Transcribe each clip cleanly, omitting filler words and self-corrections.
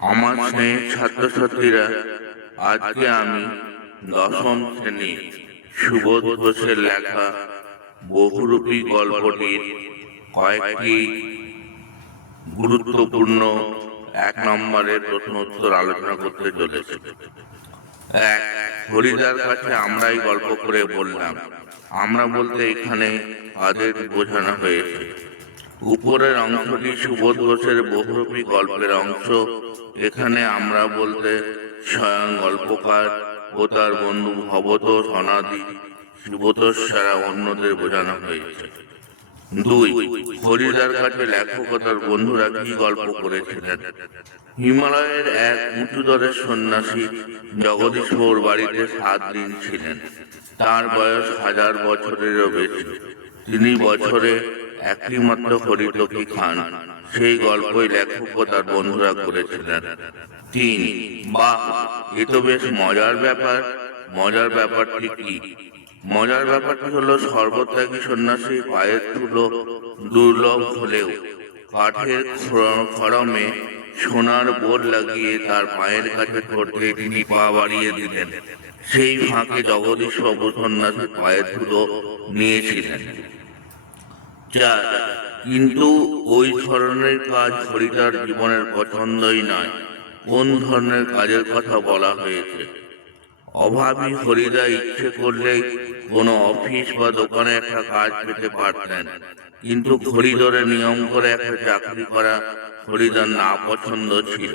আমার স্নেহের ছাত্রছাত্রীরা, আজকে আমি দশম শ্রেণী সুবোধ ঘোষের লেখা বহুরূপী গল্পটির কয়েকটি গুরুত্বপূর্ণ 1 নম্বরের প্রশ্ন উত্তর আলোচনা করতে চলেছি। এক, হরিদার কাছে আমরাই গল্প করে বললাম। আমরা বলতে এখানে কাদের বোঝানো হয়েছে? উপরের অংশটি সুবোধ ঘোষের বহুরূপী গল্পের অংশ। এখানে আমরা বলতে স্বয়ং গল্পকার ও তার বন্ধু ভবতোষ, অনাদি, সুবোধোষ ছাড়া অন্যদের বোঝানো হয়েছে। 2, হরিদার কাছে লেখক ও তার বন্ধুরা কি গল্প করেছিলেন? হিমালয়ের এক উঁচুদরের সন্ন্যাসী জগদীশবাবুর বাড়িতে 7 দিন ছিলেন। তার বয়স 1000 বছরেরও বেশি। তিনি বছরে একটি মাত্র হরিতকি খান। সেই গল্পই লেখক ও তার বন্ধুরা করেছিলেন। 3, বাহ, এ তো বেশ মজার ব্যাপার। মজার ব্যাপারটি কি? মজার ব্যাপারটি হলো সর্বত্যাগী সন্ন্যাসী পায়ের ধুলো দুর্লভ হলেও কাঠের খড়মে সোনার বোল লাগিয়ে তার পায়ের কাছে ধরতে তিনি পা বাড়িয়ে দিলেন। সেই ফাঁকে জগদীশবাবু সন্ন্যাসীর পায়ের ধুলো নিয়েছিলেন। 4, কিন্তু ওই ধরনের কাজ হরিদার জীবনের পছন্দই নয়। কোন ধরনের কাজের কথা বলা হয়েছে? অভাবী হরিদা ইচ্ছে করলেই কোনো অফিস বা দোকানে একটা কাজ পেতে পারতেন, কিন্তু হরিদরে নিয়ম করে একটা চাকরি করা হরিদার না পছন্দ ছিল।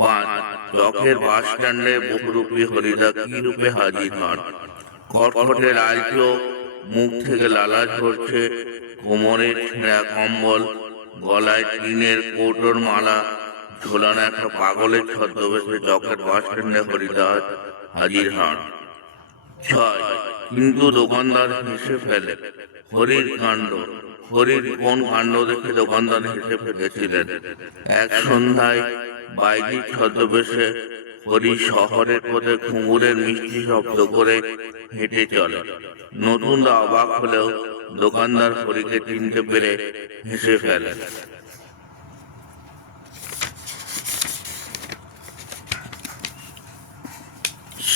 5, চকের বাস স্ট্যান্ডে বহুরূপী হরিদা কি রূপে হাজির হন? কটকটে লাল চোখ, মুখ থেকে লালা ঝরছে, কোমরে ছেঁড়া কম্বল, গলায় টিনের কৌটোর মালা ঝোলানো একটা পাগলের ছদ্মবেশে চকের বাস স্ট্যান্ডে হরিদা হাজির হন। 6, কিন্তু দোকানদার হেসে ফেলে। হরির কাণ্ড। হরির কোন কাণ্ড দেখে দোকানদার হেসে ফেলেছিলেন? এক সন্ধ্যায় বাইজি ছদ্মবেশে হরি শহরের পথে ঘুঙুরের মিষ্টি শব্দ করে হেঁটে চলে। নতুনরা অবাক হলেও দোকানদার হরিকে চিনতে পেরে হেসে ফেলে।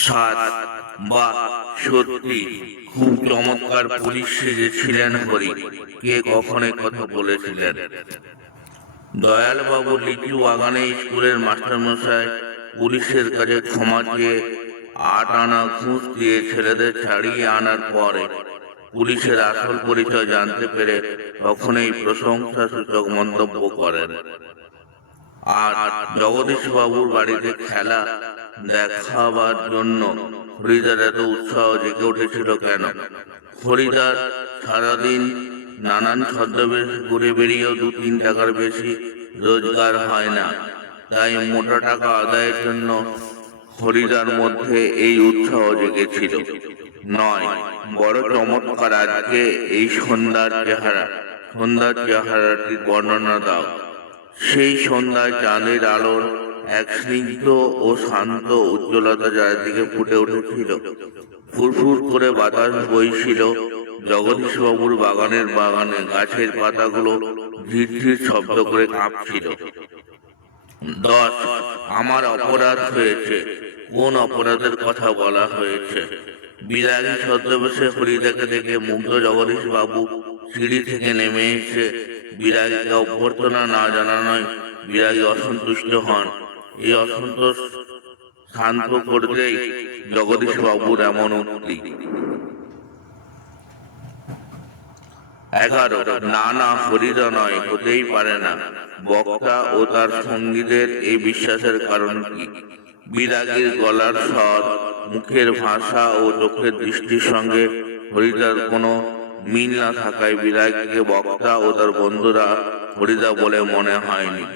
7, বাহ, সত্যি খুব চমৎকার পুলিশ সেজেছিলেন হরি। কে কখন কথা বলেছিলেন? দয়ালবাবু লিচু বাগানে স্কুলের মাস্টারমশাই পুলিশের কাছে ক্ষমা চেয়ে 8 আনা ঘুষ দিয়ে ছেলেদের ছাড়িয়ে আনার পরে পুলিশের আসল পরিচয় জানতে পেরে তখন এই প্রশংসাসূচক মন্তব্য করেন। আর জগদীশবাবুর বাড়িতে খেলা দেখাবার জন্য হরিদার এত উৎসাহ জেগে উঠেছিল কেন? হরিদার সারাদিন নানান ছদ্মবেশ ঘুরে বেরিয়েও 2-3 টাকার বেশি রোজগার হয় না। তাই মোটা টাকা আদায়ের জন্য হরিদার মধ্যে এই উৎসাহ জেগেছিল। 9, বড় চমৎকার আজকে এই সন্ধ্যার চেহারাটির বর্ণনা দাও। সেই সন্ধ্যায় চাঁদের আলোর এক স্নিগ্ধ ও শান্ত উজ্জ্বলতা চারিদিকে ফুটে উঠেছিল। ফুরফুর করে বাতাস বইছিল। জগদীশবাবুর বাগানে গাছের পাতাগুলো ঝিরঝির শব্দ করে কাঁপছিল। 10, আমার অপরাধ হয়েছে। কোন অপরাধের কথা বলা হয়েছে? বিরাগী ছদ্মবেশে হরিদাকে দেখে মুগ্ধ জগদীশবাবু সিঁড়ি থেকে নেমে এসে বিরাগীকে অভ্যর্থনা না জানানোয় বিরাগী অসন্তুষ্ট হন। এই অসন্তোষ শান্ত করতেই জগদীশবাবুর এমন উক্তি। 11, না, হরিদা নয়, হতেই পারে না। বক্তা ও তার সঙ্গীদের এই বিশ্বাসের কারণ কি? বিরাগীর গলার স্বর, মুখের ভাষা ও চোখের দৃষ্টির সঙ্গে হরিদার কোনো মিল না থাকায় বিরাগীকে বক্তা ও তার বন্ধুরা হরিদা বলে মনে হয়নি।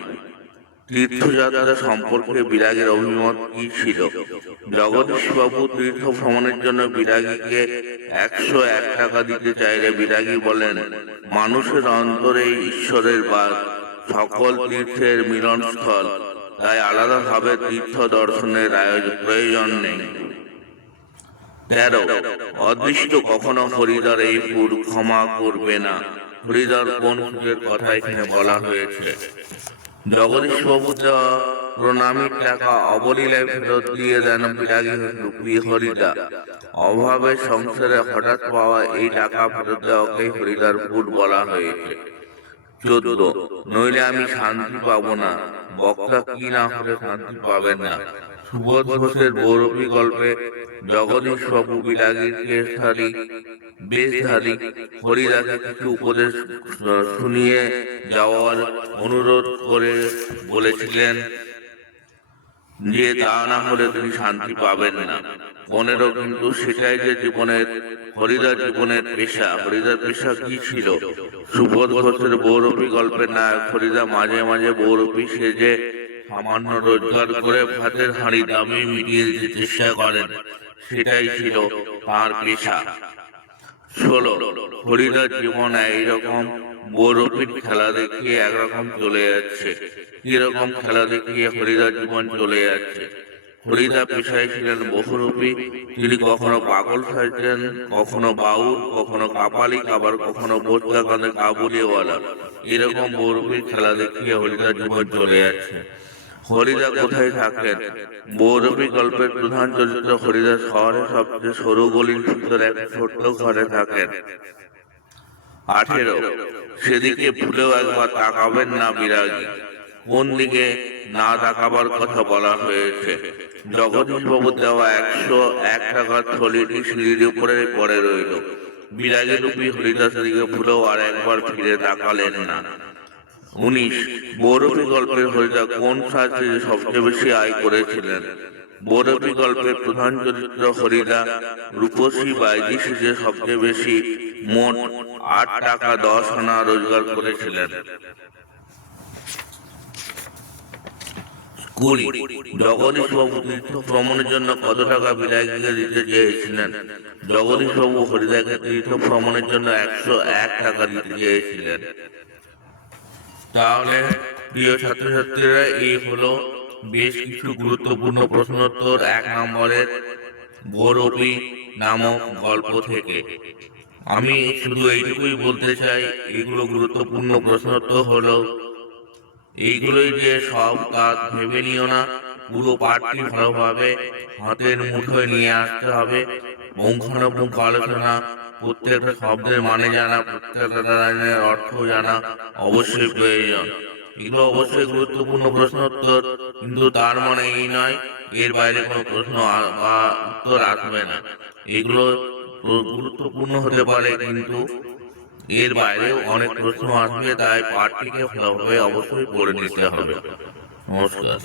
তীর্থযাত্রা সম্পর্কে বিরাগীর অভিমত কি ছিল? জগদীশবাবু তীর্থ ভ্রমণের জন্য বিরাগীকে 101 টাকা দিতে চাইলে বিরাগী বলেন, মানুষের অন্তরে ঈশ্বরের বাস, সকল তীর্থের মিলনস্থল, তাই আলাদাভাবে তীর্থ দর্শনের প্রয়োজন নেই। 13, অদৃষ্ট কখনো হরিদার এই ভুল ক্ষমা করবে না। হরিদার কোন ভুলের কথা এখানে বলা হয়েছে? জগদীশবাবু প্রণামীর টাকা অবলীলায় ফেরত দিয়ে দেন বিরাগী রূপী হরিদা। অভাবের সংসারে হঠাৎ পাওয়া এই টাকা ফেরত দেওয়াকে হরিদার ভুল বলা হয়েছে। 14, নইলে আমি শান্তি পাবো না। বক্তা কি না হলে শান্তি পাবেন না। সুবোধ ঘোষের বহুরূপী গল্পে জগদীশ বাবু বিরাগীর বেশধারী হরিদাকে কিছু উপদেশ শুনিয়ে যাওয়ার অনুরোধ করে বলেছিলেন যে তা না হলে তিনি শান্তি পাবেন না। 15, কিন্তু সেটাই যে হরিদার জীবনের পেশা। হরিদার পেশা কি ছিল? সুবোধ ঘোষের বহুরূপী গল্পের নায়ক হরিদা মাঝে মাঝে বহুরূপী সেজে সামান্য রোজগার করে ভাতের হাঁড়ি দামে মিটিয়ে দিতে চেষ্টা করেন। সেটাই ছিল তাঁর পেশা। 16, হরিদার জীবন এইরকম বহুরূপীর খেলা দেখিয়ে একরকম চলে যাচ্ছে। কিরকম খেলা দেখিয়ে হরিদার জীবন চলে যাচ্ছে? হরিদা পেশায় ছিলেন বহুরূপী। তিনি কখনো পাগল সাজতেন, কখনো বাউল, কখনো কাপালিক, আবার কখনো বোঝা কাঁধে কাবুলিওয়ালা। এরকম বহুরূপীর খেলা দেখিয়ে হরিদার জীবন চলে যাচ্ছে। হরিদা কোথায় থাকেন? বহুরূপী গল্পের প্রধান চরিত্র হরিদা শহরের সবচেয়ে সরু গলির ভিতরে এক ছোট্ট ঘরে থাকেন। 18, সেদিকে ভুলেও একবার তাকাবেন না বিরাগী। কোন দিকে না তাকাবার কথা বলা হয়েছে? জগদীশ বাবুর দেওয়া 101 টাকার থলিটি সিঁড়ির উপরে পড়ে রইল। বিরাগী রূপী হরিদা সেদিকে ভুলেও আর একবার ফিরে তাকালেন না। 19, বহুরূপী গল্পের হরিদা কোন সাজে সবচেয়ে বেশি আয় করেছিলেন? বহুরূপী গল্পের প্রধান চরিত্র হরিদা রূপসী বাইজি সেজে সবচেয়ে বেশি মোট 8 টাকা 10 আনা রোজগার করেছিলেন। 20, জগদীশ বাবু তীর্থ ভ্রমণের জন্য কত টাকা বিরাগীকে দিতে চেয়েছিলেন? জগদীশ বাবু হরিদাকে তীর্থ ভ্রমণের জন্য 101 টাকা দিতে চেয়েছিলেন। তাহলে প্রিয় ছাত্রছাত্রীরা, এই হলো বেশ কিছু গুরুত্বপূর্ণ প্রশ্নোত্তর 1 নম্বরের বহুরূপী নামক গল্প থেকে। আমি শুধু এইটুকুই বলতে চাই, এগুলো গুরুত্বপূর্ণ প্রশ্নোত্তর হলো। এইগুলোই যে সব কাজ ভেবে নিও না। পুরো পাঠটি ভালোভাবে হাতের মুঠোয় নিয়ে আসতে হবে। পুঙ্খানুপুঙ্খ আলোচনা, প্রত্যেকটা শব্দের মানে জানা, প্রত্যেকটা লাইনের অর্থ জানা অবশ্যই প্রয়োজন। এগুলো অবশ্যই গুরুত্বপূর্ণ প্রশ্নোত্তর, কিন্তু তার মানে এই নয় এর বাইরে কোনো প্রশ্ন বা উত্তর আসবে না। এগুলো গুরুত্বপূর্ণ হতে পারে, কিন্তু এর বাইরেও অনেক প্রশ্ন আসবে। তাই পাঠটিকে ভালোভাবে অবশ্যই পড়ে নিতে হবে। নমস্কার।